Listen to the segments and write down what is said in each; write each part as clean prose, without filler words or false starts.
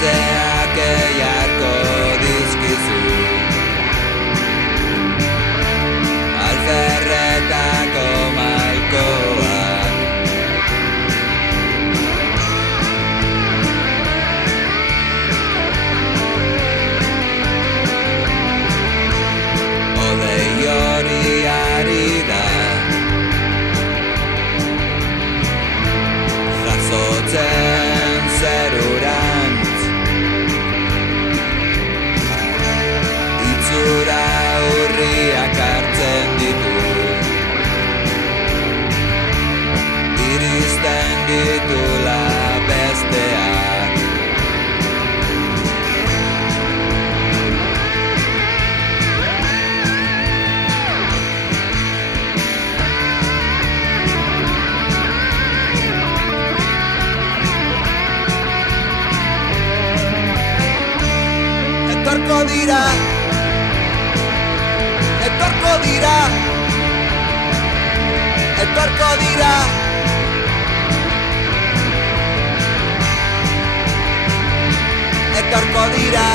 Haizeak eiarko dizkizu alferretako malkoak Odei hori ari da jasotzen zerurantz Itzura urriak hartzen ditu Iristen ditula besteak Etorko dira Etorko dira Etorko dira Etorko dira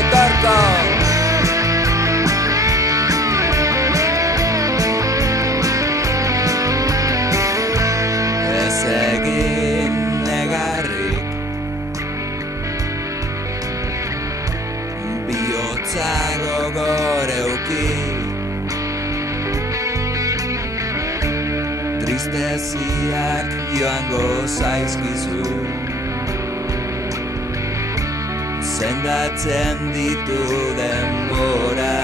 Etorko Ez egin negarrik Bihotza gogor euki Tristeziak joango zaizkizu Sendatzen ditu denbora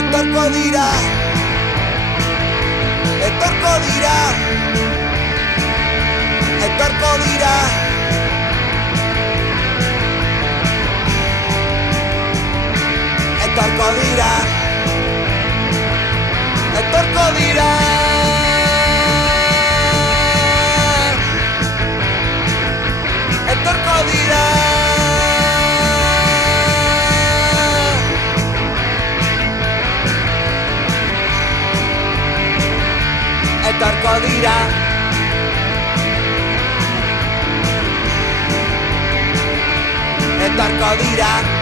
Etorko dira Etorko dira Etorko dira Etorko dira Etorko dira Etorko dira Etorko dira Etorko dira